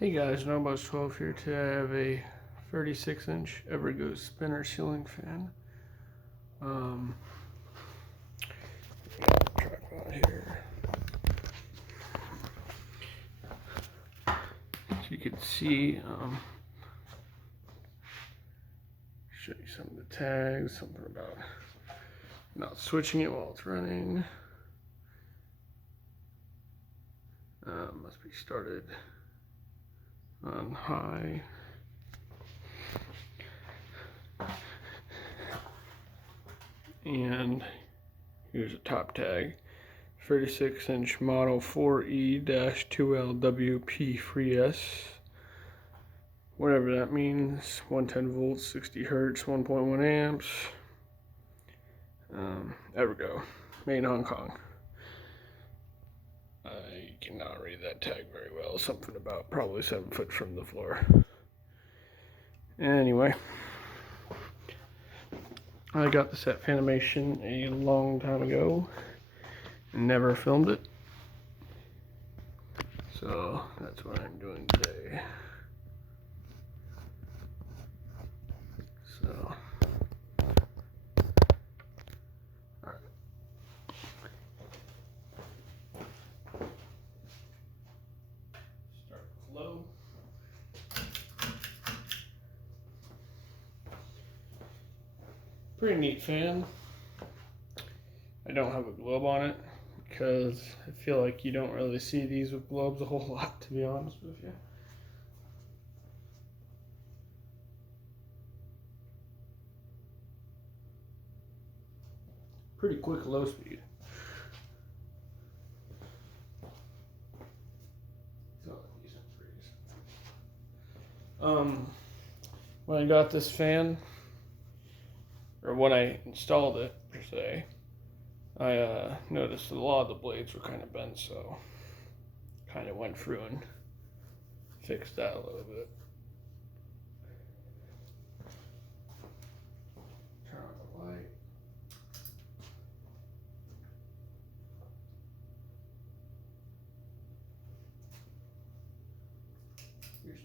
Hey guys, Nobo's 12 here. Today I have a 36-inch Evergo spinner ceiling fan. Got a tripod here. So you can see, show you some of the tags, something about not switching it while it's running. Must be started on high. And here's a top tag. 36-inch model 4E-2LWP3S. Whatever that means. 110 volts, 60 hertz, 1.1 amps. Evergo, made in Hong Kong. I cannot read that tag very well. Something about probably 7 foot from the floor. Anyway, I got this at Fanimation a long time ago. Never filmed it. So that's what I'm doing today. So, alright. Start with low. Pretty neat fan. I don't have a globe on it because I feel like you don't really see these with globes a whole lot, to be honest with you. Pretty quick low speed. When I got this fan, or when I installed it per se, I noticed that a lot of the blades were kind of bent, so kind of went through and fixed that a little bit. Turn on the light. Here's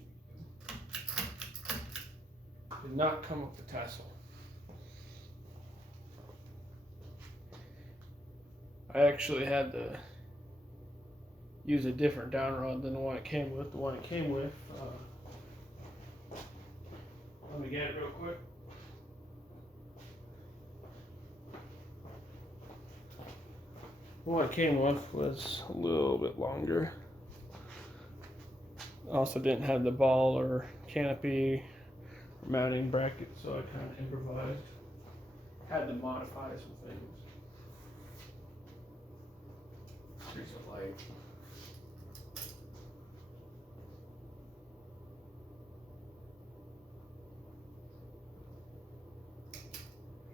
did not come with the tassel. I actually had to use a different down rod than the one it came with. The one it came with, let me get it real quick. The one it came with was a little bit longer. Also didn't have the ball or canopy or mounting bracket, so I kind of improvised. Had to modify some things. Here's a light.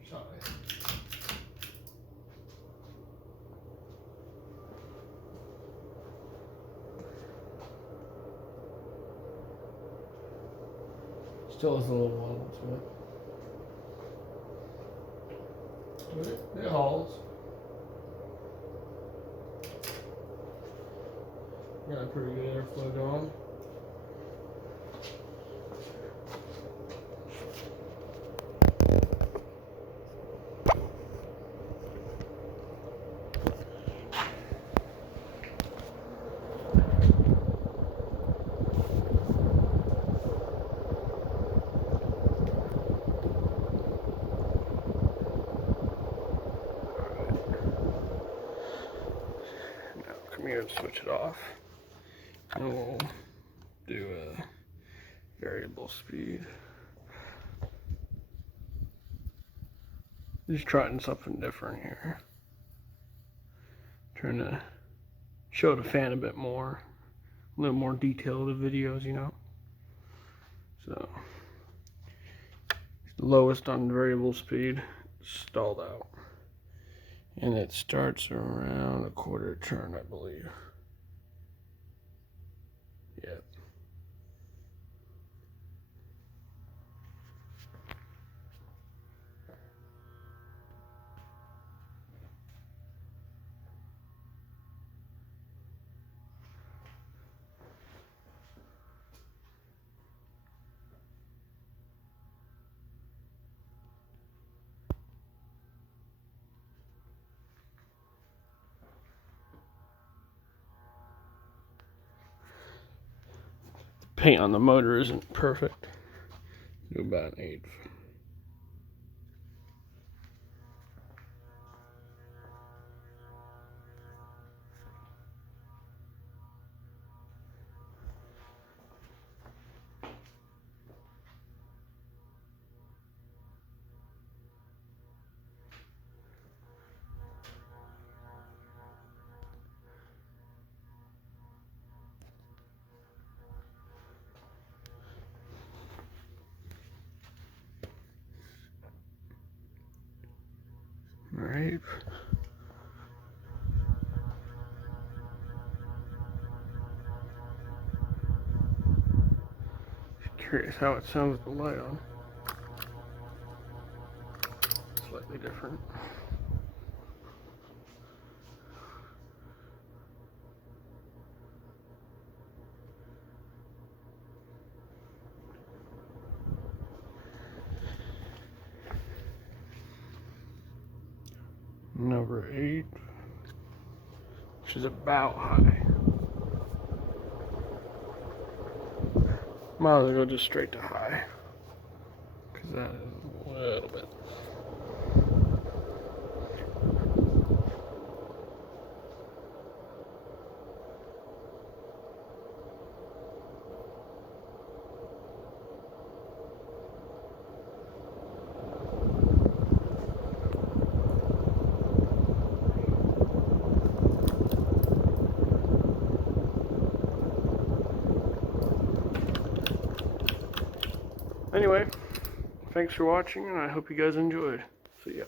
Sorry. Still has a little wobble to it. But it hauls. Got a pretty good airflow going. Now come here and switch it off. And we'll do a variable speed. Just trying something different here. Trying to show the fan a bit more, a little more detail of the videos, you know. So, lowest on variable speed, stalled out. And it starts around a quarter turn, I believe. Yep. paint on the motor isn't perfect. Do about an eighth. All right. Curious how it sounds with the light on. Slightly different. Number 8, which is about high. Might as well go just straight to high, because that is a little bit. Anyway, thanks for watching, and I hope you guys enjoyed. See ya.